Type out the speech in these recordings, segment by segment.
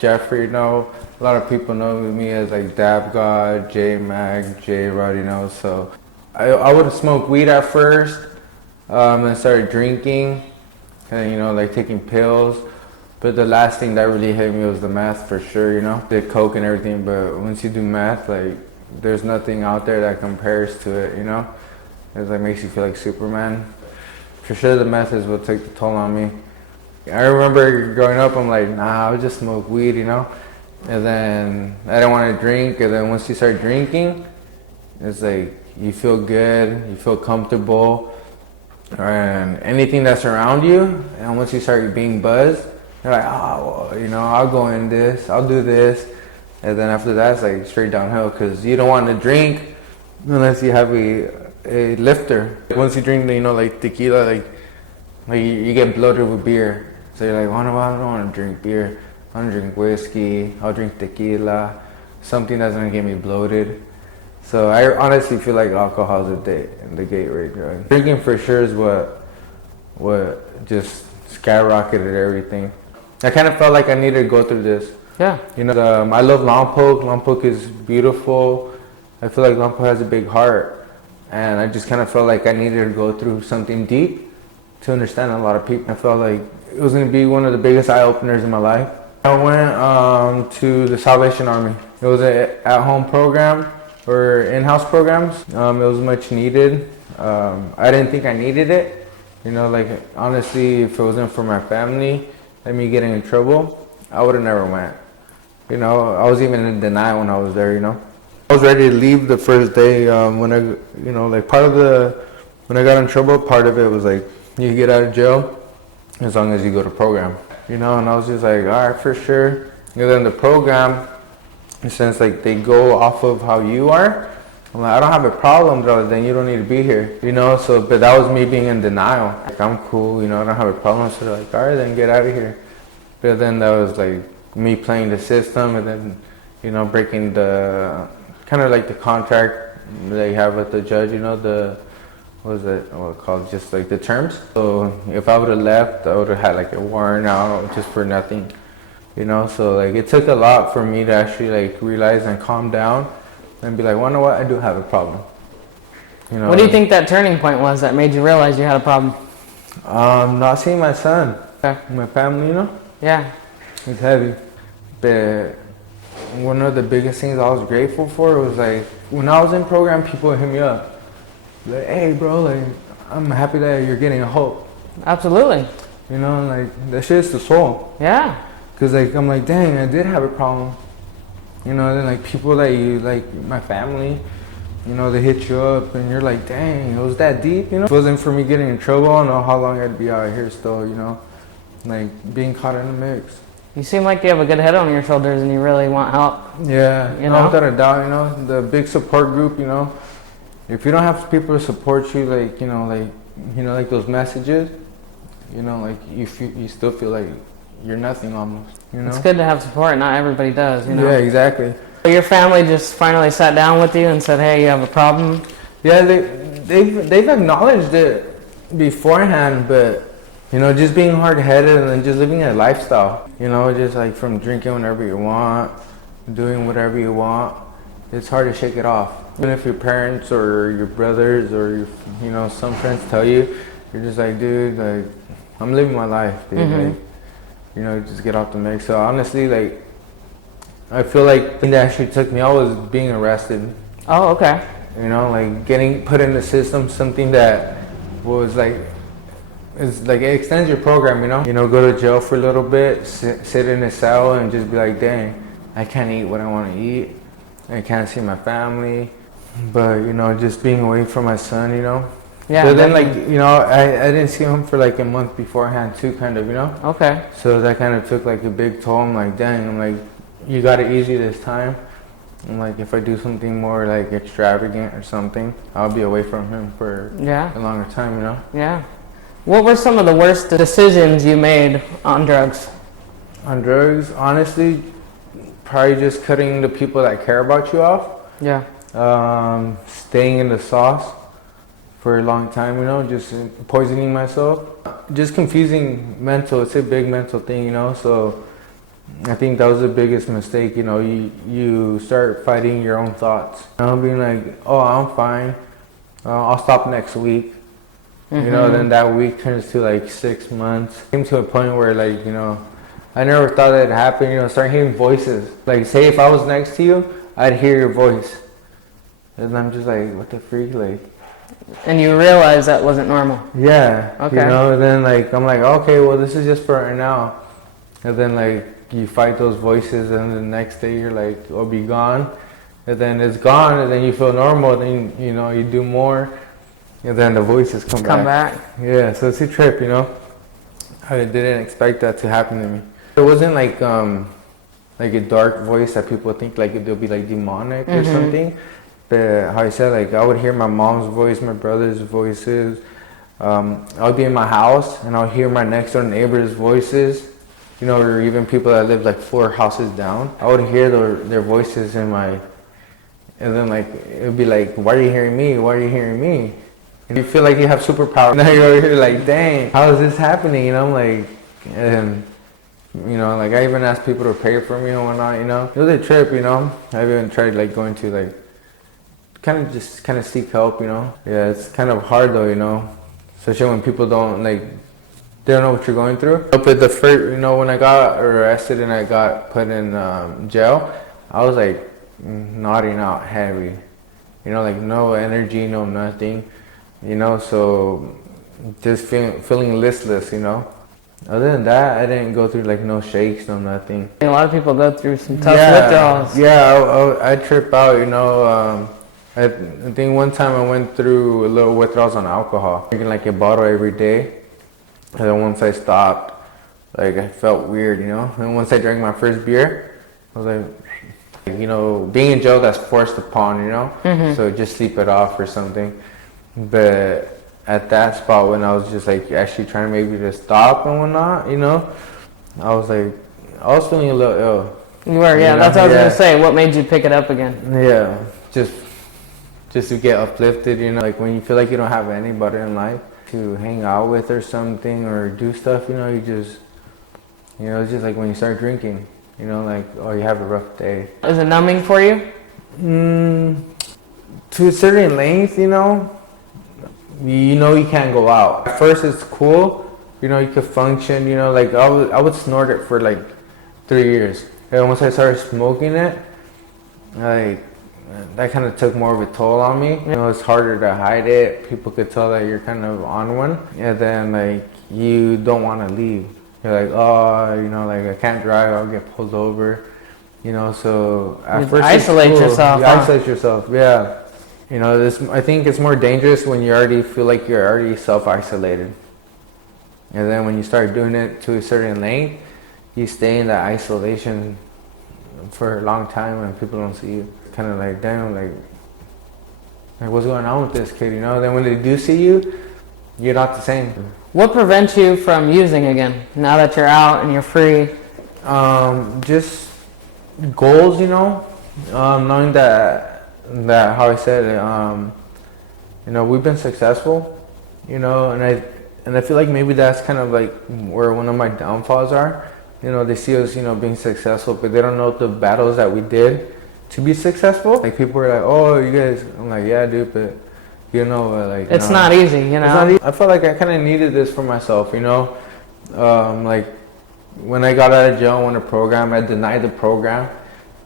Jeffrey, a lot of people know me as like Dab God, J Mag, J Rod, so I would smoke weed at first, and started drinking, and like taking pills, but the last thing that really hit me was the meth for sure, did coke and everything, but once you do meth, like there's nothing out there that compares to it, it like makes you feel like Superman. For sure the meth is what took the toll on me. I remember growing up, I'm like, nah, I would just smoke weed, and then I didn't want to drink, and then once you start drinking, it's like you feel good, you feel comfortable, and anything that's around you, and once you start being buzzed, you're like, oh, well, I'll go in this, I'll do this, and then after that, it's like straight downhill, because you don't want to drink unless you have a lifter. Once you drink, like tequila, like you get bloated with beer. So you're like, well, no, I don't want to drink beer. I want to drink whiskey. I'll drink tequila. Something that's going to get me bloated. So I honestly feel like alcohol is the gateway drug. Drinking for sure is what just skyrocketed everything. I kind of felt like I needed to go through this. Yeah. I love Lompoc. Lompoc is beautiful. I feel like Lompoc has a big heart. And I just kind of felt like I needed to go through something deep to understand a lot of people. I felt like it was going to be one of the biggest eye-openers in my life. I went to the Salvation Army. It was an at-home program or in-house programs. It was much needed. I didn't think I needed it. Like honestly, if it wasn't for my family and me getting in trouble, I would have never went. I was even in denial when I was there, I was ready to leave the first day when I, when I got in trouble, part of it was like, you get out of jail as long as you go to program, and I was just like, all right, for sure. And then the program, in a sense, like they go off of how you are. I'm like, I don't have a problem, though, then you don't need to be here, so, but that was me being in denial. Like, I'm cool, I don't have a problem, so they're like, all right, then get out of here. But then that was like me playing the system and then, breaking the, kind of like the contract they have with the judge, what was it called, just like the terms. So if I would have left, I would have had like a warrant out just for nothing, so like it took a lot for me to actually like realize and calm down and be like, well, you know what, I do have a problem. What do you think that turning point was that made you realize you had a problem? Not seeing my son, my family, Yeah. It's heavy. But one of the biggest things I was grateful for was like, when I was in program, people would hit me up. Like, hey bro, like I'm happy that you're getting a hope. Absolutely. Like that shit's the soul. Yeah. Cause like I'm like, dang, I did have a problem. Then like people that you like, my family, they hit you up and you're like, dang, it was that deep. If it wasn't for me getting in trouble, I don't know how long I'd be out here still. Like being caught in the mix. You seem like you have a good head on your shoulders and you really want help. Yeah. Without a doubt. The big support group. If you don't have people to support you, like, like those messages, like you still feel like you're nothing almost, It's good to have support. Not everybody does, Yeah, exactly. Your family just finally sat down with you and said, hey, you have a problem? Yeah, they've acknowledged it beforehand, but, just being hard-headed and then just living a lifestyle, just like from drinking whenever you want, doing whatever you want, it's hard to shake it off. Even if your parents or your brothers or your, some friends tell you, you're just like, dude, like, I'm living my life, dude. Mm-hmm. Like, just get off the mix. So honestly, like, I feel like the thing that actually took me out was being arrested. Oh, okay. Like getting put in the system, something that was like, it's like it extends your program, go to jail for a little bit, sit in a cell and just be like, dang, I can't eat what I want to eat. I can't see my family. But, just being away from my son, Yeah. But then, like, I didn't see him for like a month beforehand too, kind of, Okay. So that kind of took like a big toll. I'm like, dang, I'm like, you got it easy this time. I'm like, if I do something more like extravagant or something, I'll be away from him for a longer time, Yeah. What were some of the worst decisions you made on drugs? On drugs, honestly, probably just cutting the people that care about you off. Yeah. Staying in the sauce for a long time, just poisoning myself. Just confusing mental, it's a big mental thing, so I think that was the biggest mistake. You know, you start fighting your own thoughts. You know, being like, oh, I'm fine. I'll stop next week. Mm-hmm. You know, then that week turns to like 6 months. Came to a point where, like, you know, I never thought that'd happen. You know, start hearing voices. Like, say if I was next to you, I'd hear your voice, and I'm just like, what the freak, like. And you realize that wasn't normal. Yeah. Okay. You know, and then like I'm like, okay, well, this is just for right now. And then like you fight those voices, and the next day you're like, oh, be gone. And then it's gone, and then you feel normal. Then you know you do more, and then the voices come back. Yeah. So it's a trip, you know. I didn't expect that to happen to me. It wasn't like a dark voice that people think like it'll be like demonic or something. But how I said, like I would hear my mom's voice, my brother's voices. I'll be in my house and I'll hear my next door neighbor's voices. You know, or even people that live like 4 houses down. I would hear their voices in my, and then like it would be like, why are you hearing me? Why are you hearing me? And you feel like you have superpower. Now you're over here like, dang, how is this happening? You know, like, and you know, like I even asked people to pray for me and whatnot. You know, it was a trip. You know, I've even tried like going to like. Kind of seek help, you know. Yeah, it's kind of hard though, you know, especially when people don't like, they don't know what you're going through. But the first, you know, when I got arrested and I got put in jail, I was like nodding out heavy, you know, like no energy, no nothing, you know. So just feeling listless, you know. Other than that, I didn't go through like no shakes, no nothing. A lot of people go through some tough withdrawals. Yeah, I trip out, you know. I think one time I went through a little withdrawals on alcohol, drinking like a bottle every day. And then once I stopped, like I felt weird, you know. And once I drank my first beer, I was like, you know, being in jail, that's forced upon, you know. So just sleep it off or something. But at that spot when I was just like actually trying maybe to stop and whatnot, you know, I was feeling a little ill. You were, yeah. You know? That's what I was gonna say. What made you pick it up again? Yeah, just to get uplifted, you know, like when you feel like you don't have anybody in life to hang out with or something or do stuff, you know, you just, you know, it's just like when you start drinking, you know, like, oh, you have a rough day. Is it numbing for you? To a certain length, you know you can't go out. At first it's cool, you know, you could function, you know, like I would snort it for like 3 years. And once I started smoking it, like, that kind of took more of a toll on me. You know, it's harder to hide it. People could tell that you're kind of on one. And then, like, you don't want to leave. You're like, oh, you know, like, I can't drive. I'll get pulled over. You know, so at first isolate yourself. You isolate yourself, yeah. You know, I think it's more dangerous when you already feel like you're already self-isolated. And then when you start doing it to a certain length, you stay in that isolation for a long time and people don't see you. Kind of like, damn, like what's going on with this kid, you know? Then when they do see you, you're not the same. What prevents you from using again now that you're out and you're free? Just goals, you know, knowing that how I said it, you know, we've been successful, you know, and I feel like maybe that's kind of like where one of my downfalls are. You know, they see us, you know, being successful, but they don't know the battles that we did to be successful. Like people were like, oh, you guys, I'm like, yeah, dude, but you know, like, it's not easy, you know. It's not easy. I felt like I kind of needed this for myself, you know. Like when I got out of jail, I won a program. I denied the program,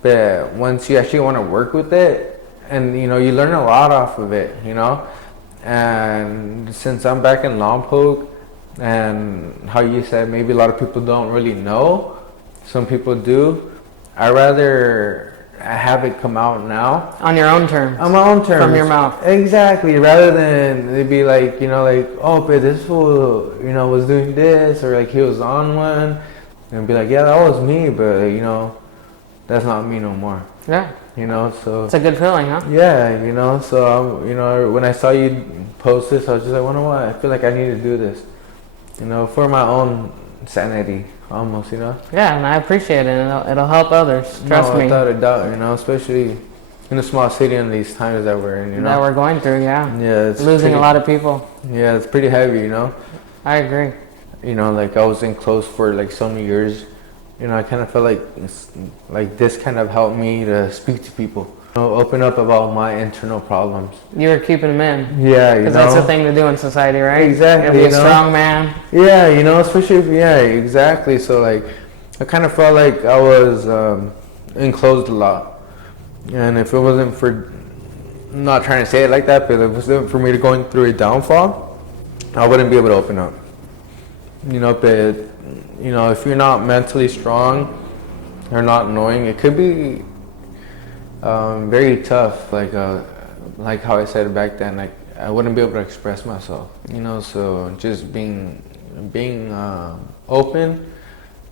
but once you actually want to work with it, and you know, you learn a lot off of it, you know. And since I'm back in Lompoc, and how you said maybe a lot of people don't really know, some people do. I rather have it come out now on your own terms. On my own terms. From your mouth. Exactly. Rather than it be like, you know, like, oh, but this fool, you know, was doing this, or like he was on one, and be like, yeah, that was me, but you know, that's not me no more. Yeah. You know, so it's a good feeling, huh? Yeah, you know, so you know, when I saw you post this, I was just like, you know what? I feel like I need to do this, you know, for my own sanity, almost, you know. Yeah, and I appreciate it. It'll help others. Trust me. Without a doubt, you know, especially in a small city in these times that we're in, you know. That we're going through, yeah. Yeah, it's losing a lot of people. Yeah, it's pretty heavy, you know. I agree. You know, like I was enclosed for like so many years, you know, I kind of felt like like this kind of helped me to speak to people, you know, open up about my internal problems. You were keeping them in. Yeah, you know. Because that's the thing to do in society, right? Exactly. You gotta be a strong man. Yeah, you know, especially if, yeah, exactly. So like, I kind of felt like I was enclosed a lot, and if it wasn't for, not trying to say it like that, but if it wasn't for me to going through a downfall, I wouldn't be able to open up. You know, but you know, if you're not mentally strong or not knowing, it could be very tough. Like how I said back then, like I wouldn't be able to express myself. You know, so just being open,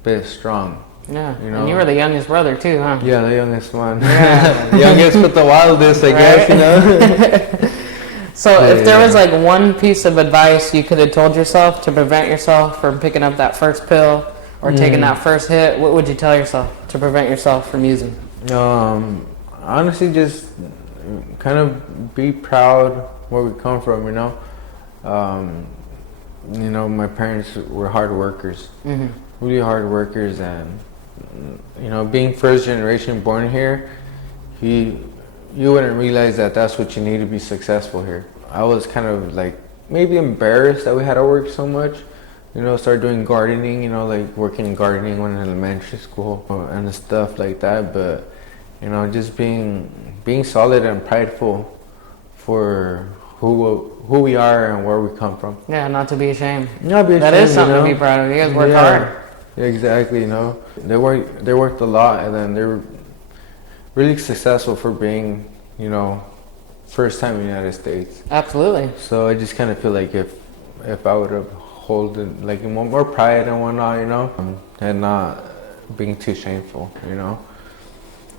but strong. Yeah, you know? And you were the youngest brother too, huh? Yeah, the youngest one. Yeah. Youngest but the wildest, I guess, you know? So if there was like one piece of advice you could have told yourself to prevent yourself from picking up that first pill or taking that first hit, what would you tell yourself to prevent yourself from using? Honestly, just kind of be proud where we come from, you know? You know, my parents were hard workers, really hard workers, and you know, being first generation born here, you wouldn't realize that that's what you need to be successful here. I was kind of like maybe embarrassed that we had to work so much, you know, start doing gardening, you know, like working in gardening when in elementary school and stuff like that. But you know, just being solid and prideful for who we are and where we come from. Yeah, not to be ashamed. Not be ashamed. That is something you know? to be proud of. You guys work hard. Yeah, exactly. You know, they worked a lot, and then they're really successful for being, you know, first time in the United States. Absolutely. So I just kind of feel like if I would have holding like more pride and whatnot, you know, and not being too shameful, you know.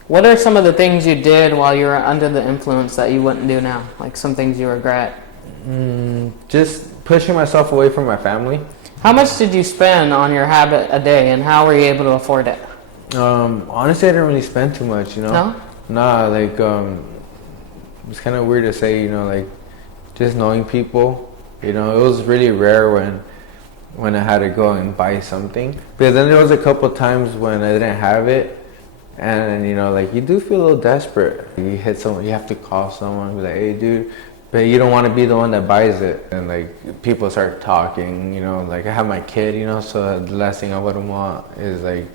What are some of the things you did while you were under the influence that you wouldn't do now? Like some things you regret? Just pushing myself away from my family. How much did you spend on your habit a day, and how were you able to afford it? Honestly, I didn't really spend too much, you know. No? Nah, like it's kind of weird to say, you know, like just knowing people, you know, it was really rare when I had to go and buy something. But then there was a couple times when I didn't have it, and you know, like you do feel a little desperate. You hit someone, you have to call someone, be like, hey, dude. But you don't want to be the one that buys it, and like people start talking, you know. Like I have my kid, you know, so the last thing I wouldn't want is like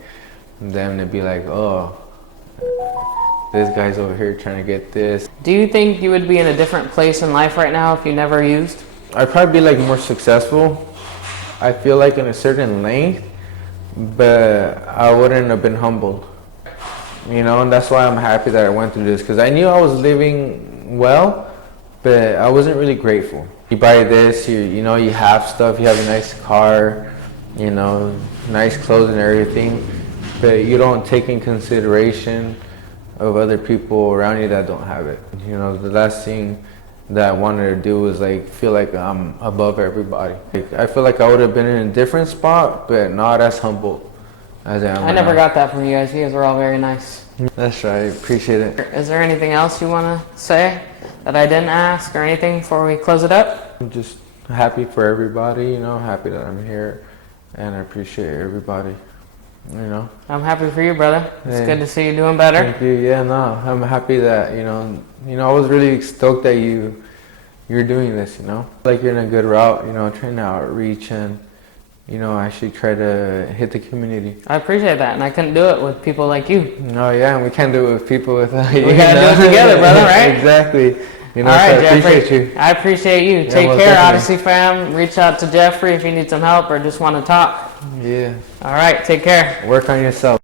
them to be like, oh, this guy's over here trying to get this. Do you think you would be in a different place in life right now if you never used? I'd probably be like more successful. I feel like in a certain length, but I wouldn't have been humbled, you know. And that's why I'm happy that I went through this, because I knew I was living well, but I wasn't really grateful. You buy this, you know, you have stuff, you have a nice car, you know, nice clothes and everything, but you don't take in consideration of other people around you that don't have it. You know, the last thing that I wanted to do was like feel like I'm above everybody. Like, I feel like I would have been in a different spot, but not as humble as I am. I never got that from you guys. You guys were all very nice. That's right. Appreciate it. Is there anything else you want to say that I didn't ask or anything before we close it up? I'm just happy for everybody, you know, happy that I'm here, and I appreciate everybody, you know. I'm happy for you, brother. It's Yeah. good to see you doing better. Thank you. Yeah, no, I'm happy that, you know, I was really stoked that you're doing this, you know. Like you're in a good route, you know, trying to outreach and, you know, actually try to hit the community. I appreciate that, and I couldn't do it with people like you. Oh yeah, and we can't do it with people without you. We gotta do it together, brother, right? Exactly. You know, All right, so I Jeffrey. appreciate you. I appreciate you. Yeah, Take most care, definitely. Odyssey fam. Reach out to Jeffrey if you need some help or just want to talk. Yeah. All right, take care. Work on yourself.